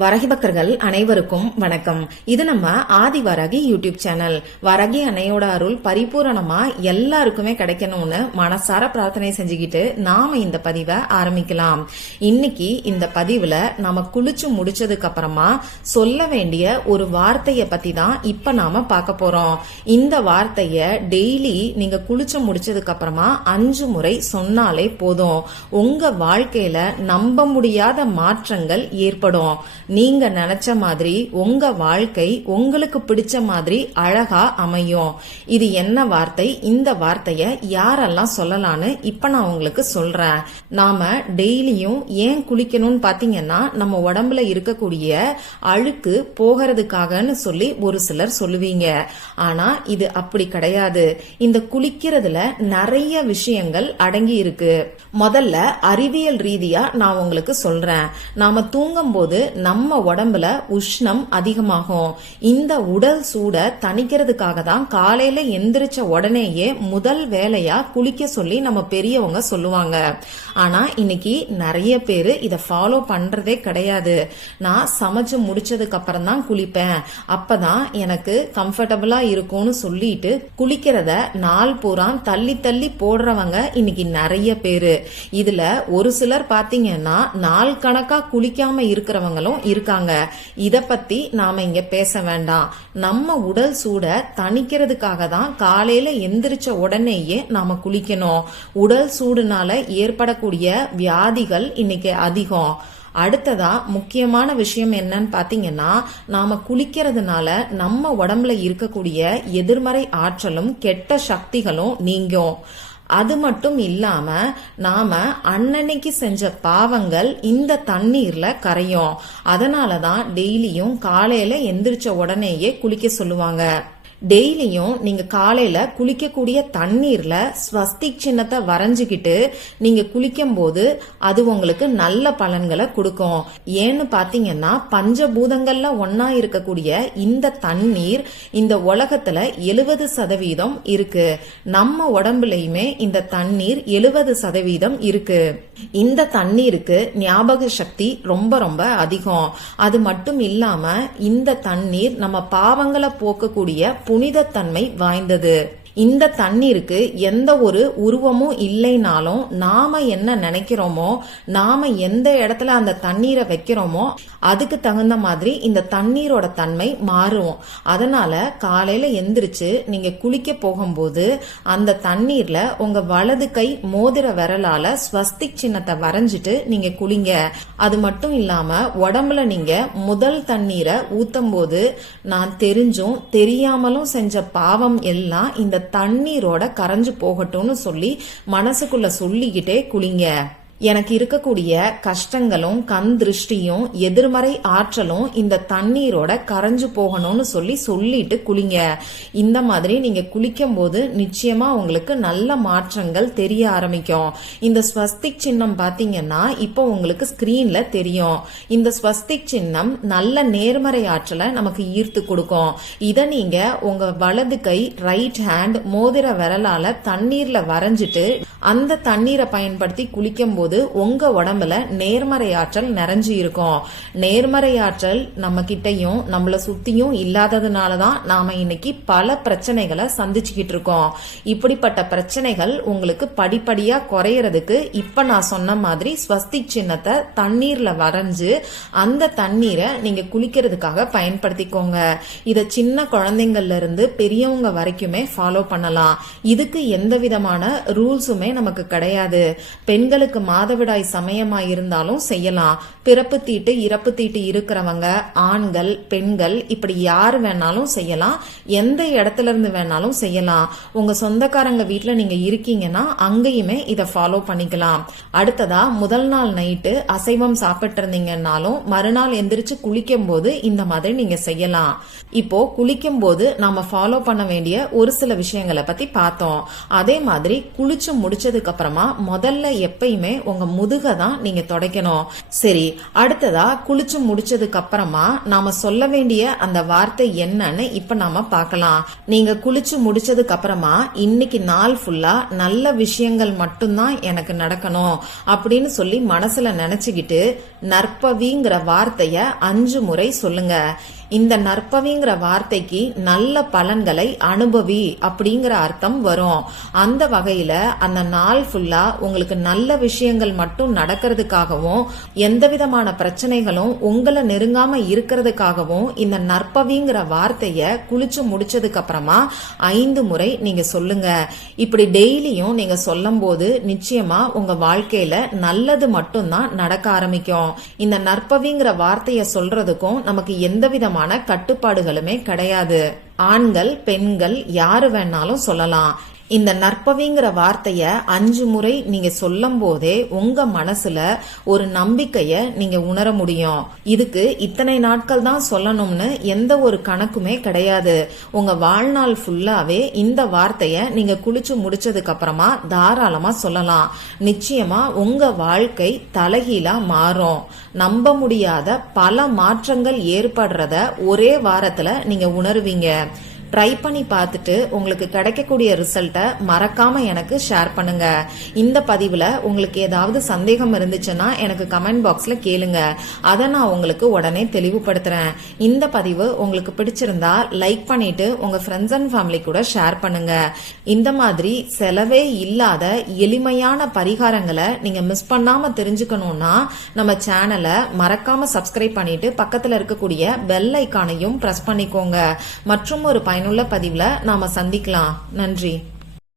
வரகி பக்தர்கள் அனைவருக்கும் வணக்கம். இது நம்ம ஆதி வரகி யூடியூப் சேனல். வரகி அன்னையோட அருள் பரிபூரணமா எல்லாருக்குமே கிடைக்கணும்னு மனசார பிரார்த்தனை செஞ்சுக்கிட்டு நாம இந்த பதிவை ஆரம்பிக்கலாம். இன்னைக்கு இந்த பதிவுல நம்ம குளிச்சு முடிச்சதுக்கு அப்புறமா சொல்ல வேண்டிய ஒரு வார்த்தைய பத்தி தான் இப்ப நாம பார்க்க போறோம். இந்த வார்த்தைய டெய்லி நீங்க குளிச்சு முடிச்சதுக்கு அப்புறமா அஞ்சு முறை சொன்னாலே போதும். உங்க வாழ்க்கையில நம்ப முடியாத மாற்றங்கள் ஏற்படும். நீங்க நினைச்ச மாதிரி உங்க வாழ்க்கை உங்களுக்கு பிடிச்ச மாதிரி அழகா அமையும். இது என்ன வார்த்தை? இந்த வார்த்தைய யாரெல்லாம் சொல்லலாம்னு இப்ப நான் உங்களுக்கு சொல்றேன். நாம டெய்லியும் ஏன் குளிக்கணும்னு பாத்தீங்கன்னா நம்ம உடம்புல இருக்கக்கூடிய அழுக்கு போகிறதுக்காகன்னு சொல்லி ஒரு சிலர் சொல்லுவீங்க. ஆனா இது அப்படி கிடையாது. இந்த குளிக்கிறதுல நிறைய விஷயங்கள் அடங்கி இருக்கு. முதல்ல அறிவியல் ரீதியா நான் உங்களுக்கு சொல்றேன். நாம தூங்கும் போது நம்ம நம்ம உடம்புல உஷ்ணம் அதிகமாகும். இந்த உடல் சூட தணிக்கிறதுக்காக தான் காலையில எந்திரிச்ச உடனேயே முதல் வேலையா குளிக்க சொல்லி நம்ம பெரியவங்க சொல்லுவாங்க. ஆனா இன்னைக்கு நிறைய பேரு இத ஃபாலோ பண்றதே கிடையாது. நான் சமைச்சு முடிச்சதுக்கு அப்புறம் தான் குளிப்பேன். அப்பதான் எனக்கு கம்ஃபர்டபுளா இருக்கும்னு சொல்லிட்டு குளிக்கிறத நாள் பூரா தள்ளி தள்ளி போடுறவங்க இன்னைக்கு நிறைய பேரு. இதுல ஒரு சிலர் பாத்தீங்கன்னா நாள் கணக்கா குளிக்காம இருக்கிறவங்களும் இருக்காங்க. இத பத்தி நாம இங்க பேச வேண்டாம். நம்ம உடல் சூட தணிக்கிறதுக்காக தான் காலையில எந்திரிச்ச உடனேயே நாம குளிக்கணும். உடல் சூடுனால ஏற்படக்கூடிய வியாதிகள் இன்னைக்கு அதிகம். அடுத்ததா முக்கியமான விஷயம் என்னன்னு பாத்தீங்கன்னா நாம குளிக்கிறதுனால நம்ம உடம்புல இருக்கக்கூடிய எதிர்மறை ஆற்றலும் கெட்ட சக்திகளும் நீங்கும். அது மட்டும் இல்லாம நாம அன்னன்னைக்கு செஞ்ச பாவங்கள் இந்த தண்ணீர்ல கரையும். அதனாலதான் டெய்லியும் காலையில எந்திரிச்ச உடனேயே குளிக்க சொல்லுவாங்க. டெய்லியும் நீங்க காலையில குளிக்கக்கூடிய தண்ணீர்ல ஸ்வஸ்திக் சின்னத்தை வரைஞ்சுக்கிட்டு நீங்க குளிக்கும் போது அது உங்களுக்கு நல்ல பலன்களை கொடுக்கும். ஏன்னு பாத்தீங்கன்னா பஞ்சபூதங்கள்ல ஒன்னா இருக்கக்கூடிய இந்த தண்ணீர் இந்த உலகத்துல எழுபது சதவீதம் இருக்கு. நம்ம உடம்புலயுமே இந்த தண்ணீர் எழுபது சதவீதம் இருக்கு. இந்த தண்ணீருக்கு ஞாபக சக்தி ரொம்ப ரொம்ப அதிகம். அது மட்டும் இல்லாம இந்த தண்ணீர் நம்ம பாவங்களை போக்கக்கூடிய புனிதத்தன்மை வாய்ந்தது. இந்த தண்ணீருக்கு எந்த ஒரு உருவமும் இல்லைனாலும் நாம என்ன நினைக்கிறோமோ நாம எந்த இடத்துல அந்த தண்ணீரை வைக்கிறோமோ அதுக்கு தகுந்த மாதிரி இந்த தண்ணீரோட தன்மை மாறும். அதனால காலையில எந்திரிச்சு நீங்க குளிக்க போகும்போது அந்த தண்ணீர்ல உங்க வலது கை மோதிர விரலால ஸ்வஸ்திக் சின்னத்தை வரைஞ்சிட்டு நீங்க குளிங்க. அது மட்டும் இல்லாம உடம்புல நீங்க முதல் தண்ணீரை ஊத்தும் போது நான் தெரிஞ்சும் தெரியாமலும் செஞ்ச பாவம் எல்லாம் இந்த தண்ணீரோட கரைஞ்சு போகட்டும்னு சொல்லி மனசுக்குள்ள சொல்லிக்கிட்டே குளிங்க. எனக்கு இருக்கக்கூடிய கஷ்டங்களும் கண் திருஷ்டியும் எதிர்மறை ஆற்றலும் இந்த தண்ணீரோட கரைஞ்சு போகணும்னு சொல்லி சொல்லிட்டு குளிங்க. இந்த மாதிரி நீங்க குளிக்கும் போது நிச்சயமா உங்களுக்கு நல்ல மாற்றங்கள் தெரிய ஆரம்பிக்கும். இந்த ஸ்வஸ்திக் சின்னம் பாத்தீங்கன்னா இப்போ உங்களுக்கு ஸ்கிரீன்ல தெரியும். இந்த ஸ்வஸ்திக் சின்னம் நல்ல நேர்மறை ஆற்றலை நமக்கு ஈர்த்து கொடுக்கும். இதை நீங்க உங்க வலது கை ரைட் ஹேண்ட் மோதிர விரலால தண்ணீர்ல வரைஞ்சிட்டு அந்த தண்ணீரை பயன்படுத்தி குளிக்கும் போது உங்க உடம்புல நேர்மறை ஆற்றல் நிறைஞ்சு இருக்கும். நேர்மறை ஆற்றல் நம்ம கிட்டையும் நம்மள சுத்தியும் இல்லாததுனாலதான் நாம இன்னைக்கு பல பிரச்சனைகளை சந்திச்சுக்கிட்டு இருக்கோம். இப்படிப்பட்ட பிரச்சனைகள் உங்களுக்கு படிப்படியா குறையறதுக்கு இப்ப நான் சொன்ன மாதிரி ஸ்வஸ்திக் சின்னத்தை தண்ணீர்ல வரைஞ்சு அந்த தண்ணீரை நீங்க குளிக்கிறதுக்காக பயன்படுத்திக்கோங்க. இத சின்ன குழந்தைங்கள்ல இருந்து பெரியவங்க வரைக்குமே ஃபாலோ பண்ணலாம். இதுக்கு எந்த விதமான ரூல்ஸுமே நமக்கு கிடையாது. பெண்களுக்கு மாதவிடாய் சமயமா இருந்தாலும் செய்யலாம். பிறப்பு தீட்டு இறப்பு தீட்டு இருக்கிறவங்க ஆண்கள் பெண்கள் இப்படி யார் வேணாலும் செய்யலாம். எந்த இடத்துல இருந்து வேணாலும் செய்யலாம். உங்க சொந்தக்காரங்க வீட்டுல நீங்க இருக்கீங்கன்னா அங்கேயுமே இதை ஃபாலோ பண்ணிக்கலாம். அடுத்ததா முதல் நாள் நைட்டு அசைவம் சாப்பிட்டு இருந்தீங்கன்னாலும் மறுநாள் எந்திரிச்சு குளிக்கும் போது இந்த மாதிரி நீங்க செய்யலாம். இப்போ குளிக்கும் போது நாம ஃபாலோ பண்ண வேண்டிய ஒரு சில விஷயங்களை பத்தி பார்த்தோம். அதே மாதிரி குளிச்சு முடிச்சதுக்கு அப்புறமா முதல்ல எப்பயுமே உங்க முதுக தான் நீங்க துடைக்கணும். சரி அடுத்ததா குளிச்சு முடிச்சதுக்கு அப்புறமா நாம சொல்ல வேண்டிய அந்த வார்த்தை என்னன்னு இப்ப நாம பார்க்கலாம். நீங்க குளிச்சு முடிச்சதுக்கு அப்புறமா இன்னைக்கு நாள் ஃபுல்லா நல்ல விஷயங்கள் மட்டும்தான் எனக்கு நடக்கணும் அப்படின்னு சொல்லி மனசுல நினைச்சுக்கிட்டு நற்பவிங்கிற வார்த்தைய அஞ்சு முறை சொல்லுங்க. இந்த நற்பவிங்கிற வார்த்தைக்கு நல்ல பலன்களை அனுபவி அப்படிங்கிற அர்த்தம் வரும். அந்த வகையில அந்த நாள் ஃபுல்லா உங்களுக்கு நல்ல விஷயங்கள் மட்டும் நடக்கிறதுக்காகவும் எந்த விதமான பிரச்சனைகளும் உங்களை நெருங்காம இருக்கிறதுக்காகவும் இந்த நற்பவிங்கிற வார்த்தைய குளிச்சு முடிச்சதுக்கு அப்புறமா ஐந்து முறை நீங்க சொல்லுங்க. இப்படி டெய்லியும் நீங்க சொல்லும் போது நிச்சயமா உங்க வாழ்க்கையில நல்லது மட்டும்தான் நடக்க ஆரம்பிக்கும். இந்த நற்பவிங்கிற வார்த்தைய சொல்றதுக்கும் நமக்கு எந்த விதமான கட்டுப்பாடுகளுமே கிடையாது. ஆண்கள் பெண்கள் யாரு வேணாலும் சொல்லலாம். இந்த நற்பவிங்கிற வார்த்தைய அஞ்சு முறை நீங்க சொல்லும் போதே உங்க மனசுல ஒரு நம்பிக்கைய நீங்க உணர முடியும். இதுக்கு இத்தனை நாட்கள் தான் சொல்லணும்னு எந்த ஒரு கணக்குமே கிடையாது. உங்க வாழ்நாள் ஃபுல்லாவே இந்த வார்த்தைய நீங்க குளிச்சு முடிச்சதுக்கு அப்புறமா தாராளமா சொல்லலாம். நிச்சயமா உங்க வாழ்க்கை தலைகீழா மாறும். நம்ப முடியாத பல மாற்றங்கள் ஏற்படுறத ஒரே வாரத்துல நீங்க உணருவீங்க. ட்ரை பண்ணி பார்த்துட்டு உங்களுக்கு கிடைக்கக்கூடிய ரிசல்ட்டை மறக்காம எனக்கு ஷேர் பண்ணுங்க. இந்த பதிவுல உங்களுக்கு ஏதாவது சந்தேகம் இருந்துச்சுன்னா எனக்கு கமெண்ட் பாக்ஸ்ல கேளுங்க. அதை நான் உங்களுக்கு உடனே தெளிவுபடுத்துறேன். இந்த பதிவு உங்களுக்கு பிடிச்சிருந்தா லைக் பண்ணிட்டு உங்க ஃப்ரெண்ட்ஸ் அண்ட் ஃபேமிலி கூட ஷேர் பண்ணுங்க. இந்த மாதிரி செலவே இல்லாத எளிமையான பரிகாரங்களை நீங்க மிஸ் பண்ணாம தெரிஞ்சுக்கணும்னா நம்ம சேனலை மறக்காம சப்ஸ்கிரைப் பண்ணிட்டு பக்கத்துல இருக்கக்கூடிய பெல் ஐக்கானையும் பிரஸ் பண்ணிக்கோங்க. மற்றும் ஒரு பயனுள்ள பதிவுல நாம சந்திக்கலாம். நன்றி.